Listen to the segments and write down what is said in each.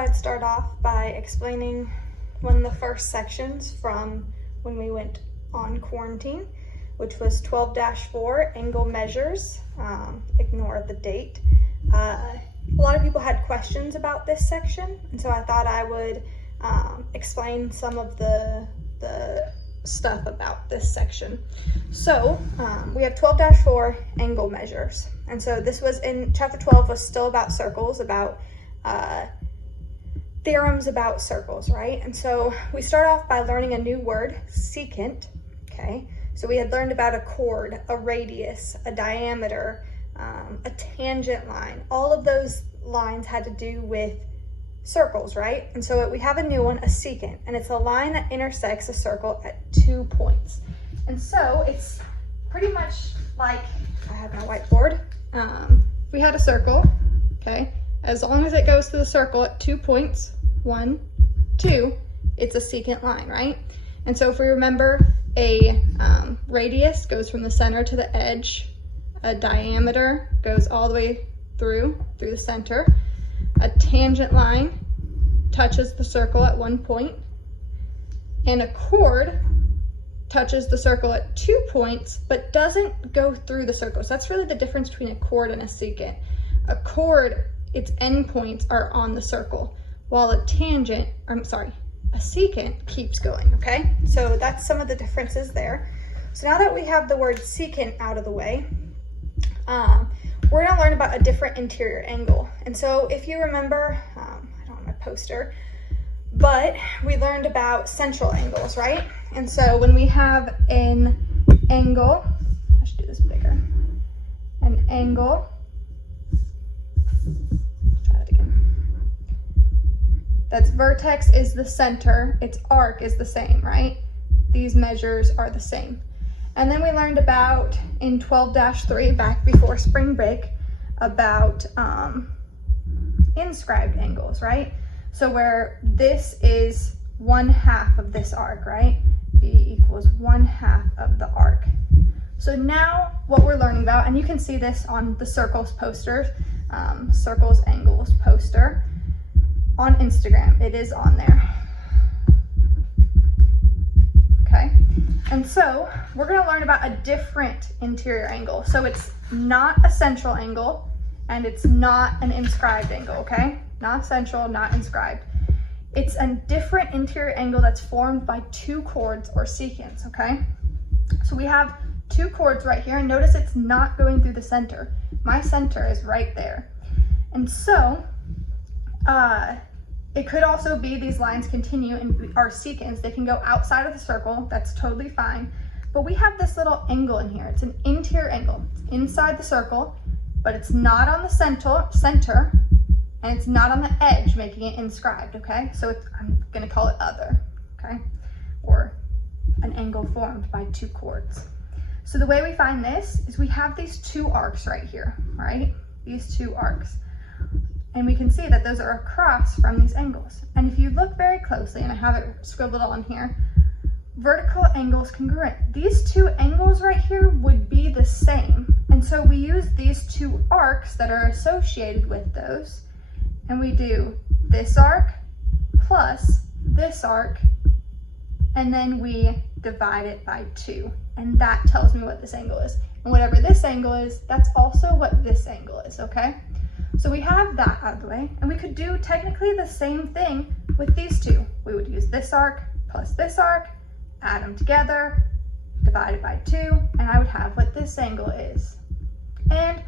I'd start off by explaining one of the first sections from when we went on quarantine, which was 12-4, angle measures. Ignore the date. A lot of people had questions about this section, and so I thought I would explain some of the stuff about this section. So we have 12-4 angle measures, and so this was in chapter 12, was still about circles, about theorems about circles, right? And so we start off by learning a new word, secant. Okay, so we had learned about a chord, a radius, a diameter, a tangent line. All of those lines had to do with circles, right? And so we have a new one, a secant, and it's a line that intersects a circle at 2 points. And so it's pretty much like, I have my whiteboard. If we had a circle, okay, as long as it goes to the circle at 2 points, 1, 2, it's a secant line, right? And so if we remember, a radius goes from the center to the edge, a diameter goes all the way through the center, a tangent line touches the circle at 1 point, and a chord touches the circle at 2 points but doesn't go through the circle. So that's really the difference between a chord and a secant. A chord, its endpoints are on the circle, while a secant keeps going, okay? So that's some of the differences there. So now that we have the word secant out of the way, we're gonna learn about a different interior angle. And so if you remember, I don't have my poster, but we learned about central angles, right? And so when we have an angle, I should do this bigger, an angle, that's vertex is the center, its arc is the same, right? These measures are the same. And then we learned about, in 12-3, back before spring break, about inscribed angles, right? So where this is 1/2 of this arc, right? B equals 1/2 of the arc. So now what we're learning about, and you can see this on the circles posters, circles angles poster, on Instagram, it is on there. Okay, and so we're gonna learn about a different interior angle. So it's not a central angle, and it's not an inscribed angle, okay? Not central, not inscribed. It's a different interior angle that's formed by two chords or secants, okay? So we have two chords right here, and notice it's not going through the center. My center is right there. And so, it could also be these lines continue and are secants. They can go outside of the circle. That's totally fine. But we have this little angle in here. It's an interior angle. It's inside the circle, but it's not on the center, and it's not on the edge, making it inscribed, okay? So I'm gonna call it other, okay? Or an angle formed by two chords. So the way we find this is we have these two arcs right here, right? These two arcs. And we can see that those are across from these angles. And if you look very closely, and I have it scribbled on here, vertical angles congruent. These two angles right here would be the same. And so we use these two arcs that are associated with those, and we do this arc plus this arc, and then we divide it by 2. And that tells me what this angle is. And whatever this angle is, that's also what this angle is, okay? So we have that out of the way, and we could do technically the same thing with these two. We would use this arc plus this arc, add them together, divide it by 2, and I would have what this angle is. And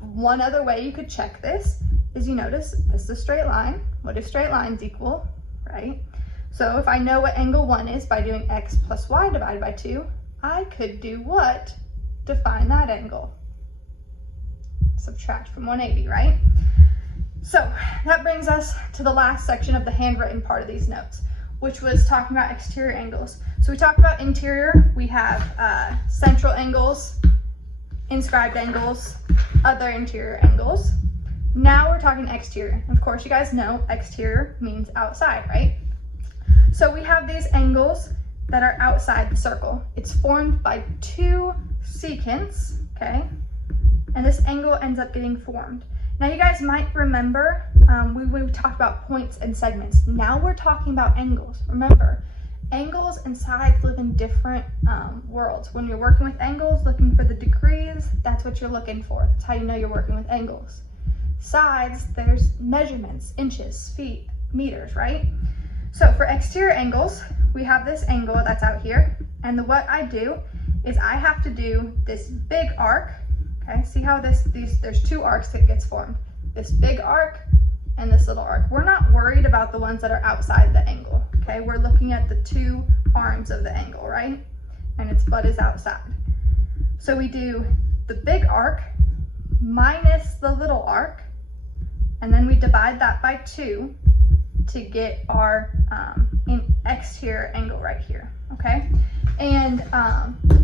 one other way you could check this is, you notice this is a straight line. What do straight lines equal, right? So if I know what angle 1 is by doing x plus y divided by 2, I could do what to find that angle? Subtract from 180, right? So that brings us to the last section of the handwritten part of these notes, which was talking about exterior angles. So we talked about interior. We have central angles, inscribed angles, other interior angles. Now we're talking exterior. Of course, you guys know exterior means outside, right? So we have these angles that are outside the circle. It's formed by two secants, okay? And this angle ends up getting formed. Now you guys might remember we talked about points and segments. Now we're talking about angles. Remember, angles and sides live in different worlds. When you're working with angles, looking for the degrees, that's what you're looking for. That's how you know you're working with angles. Sides, there's measurements, inches, feet, meters, right? So for exterior angles, we have this angle that's out here, and what I do is I have to do this big arc. Okay, see how there's two arcs that gets formed. This big arc and this little arc. We're not worried about the ones that are outside the angle, okay? We're looking at the two arms of the angle, right? And its butt is outside. So we do the big arc minus the little arc, and then we divide that by 2 to get our exterior angle right here, okay? And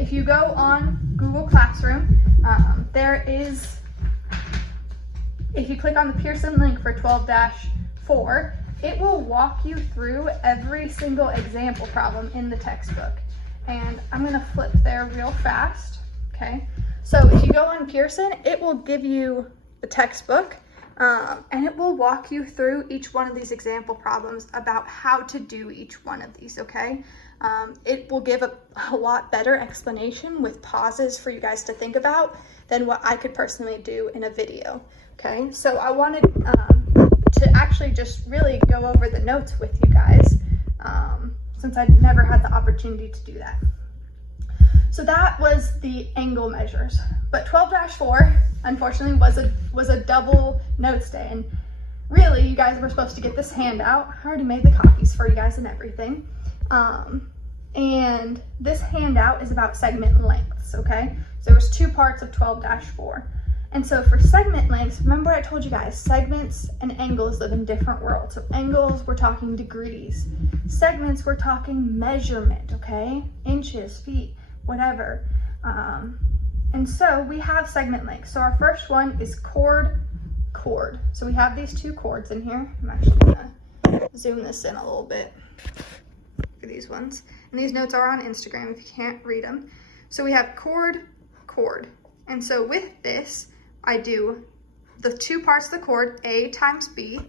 if you go on Google Classroom, if you click on the Pearson link for 12-4, it will walk you through every single example problem in the textbook. And I'm gonna flip there real fast, okay? So if you go on Pearson, it will give you the textbook, and it will walk you through each one of these example problems about how to do each one of these, okay? It will give a lot better explanation with pauses for you guys to think about than what I could personally do in a video, okay? So I wanted to actually just really go over the notes with you guys, since I'd never had the opportunity to do that. So that was the angle measures, but 12-4 unfortunately was a double notes day, and really you guys were supposed to get this handout. I already made the copies for you guys and everything, and this handout is about segment lengths, okay? So there was 2 parts of 12-4, and so for segment lengths, remember I told you guys segments and angles live in different worlds. So angles, we're talking degrees. Segments, we're talking measurement, okay? Inches, feet, whatever. And so we have segment length. So our first one is chord. So we have these 2 chords in here. I'm actually gonna zoom this in a little bit for these ones. And these notes are on Instagram if you can't read them. So we have chord. And so with this, I do the 2 parts of the chord, A times B,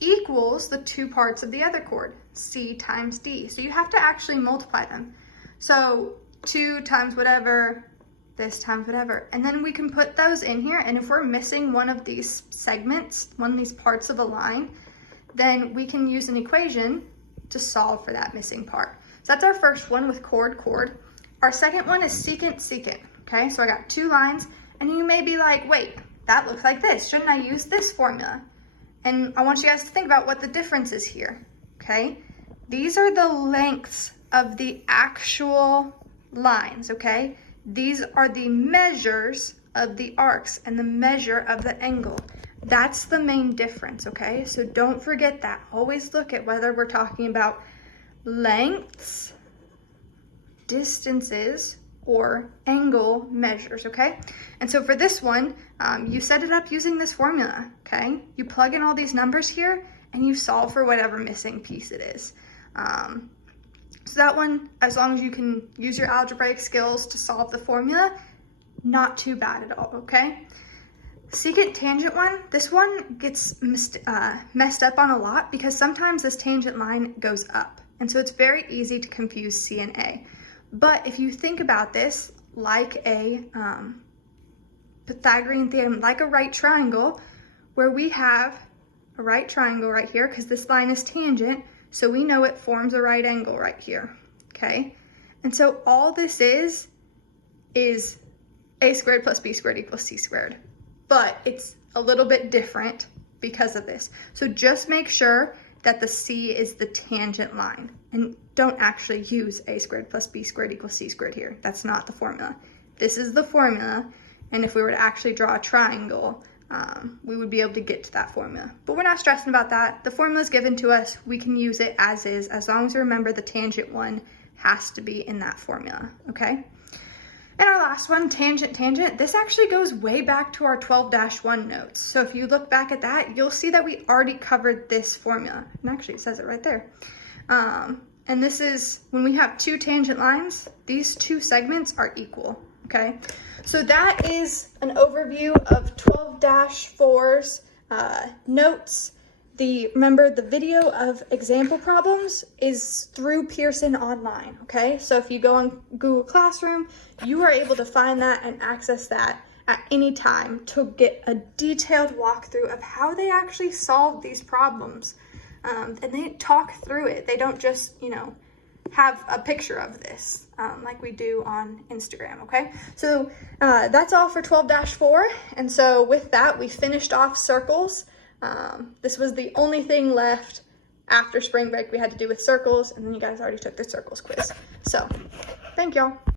equals the 2 parts of the other chord, C times D. So you have to actually multiply them. So 2 times whatever, this times whatever. And then we can put those in here, and if we're missing one of these segments, one of these parts of a line, then we can use an equation to solve for that missing part. So that's our first one with chord. Our second one is secant, okay? So I got 2 lines, and you may be like, wait, that looks like this. Shouldn't I use this formula? And I want you guys to think about what the difference is here, okay? These are the lengths of the actual lines, okay? These are the measures of the arcs and the measure of the angle. That's the main difference, okay? So don't forget that. Always look at whether we're talking about lengths, distances, or angle measures, okay? And so for this one, you set it up using this formula, okay? You plug in all these numbers here and you solve for whatever missing piece it is. So that one, as long as you can use your algebraic skills to solve the formula, not too bad at all, okay? Secant tangent one, this one gets messed up on a lot because sometimes this tangent line goes up. And so it's very easy to confuse C and A. But if you think about this like a Pythagorean theorem, like a right triangle, where we have a right triangle right here because this line is tangent, so we know it forms a right angle right here, okay? And so all this is a squared plus b squared equals c squared. But it's a little bit different because of this. So just make sure that the c is the tangent line. And don't actually use a squared plus b squared equals c squared here. That's not the formula. This is the formula. And if we were to actually draw a triangle, we would be able to get to that formula. But we're not stressing about that. The formula is given to us. We can use it as is, as long as we remember the tangent one has to be in that formula, okay? And our last one, tangent. This actually goes way back to our 12-1 notes. So if you look back at that, you'll see that we already covered this formula. And actually it says it right there. And this is, when we have 2 tangent lines, these 2 segments are equal, okay? So that is an overview of 12-4's notes. Remember, the video of example problems is through Pearson online, okay? So if you go on Google Classroom, you are able to find that and access that at any time to get a detailed walkthrough of how they actually solve these problems. And they talk through it. They don't just, have a picture of this like we do on Instagram, okay? So that's all for 12-4. And so with that, we finished off circles. This was the only thing left after spring break we had to do with circles, and then you guys already took the circles quiz. So thank y'all.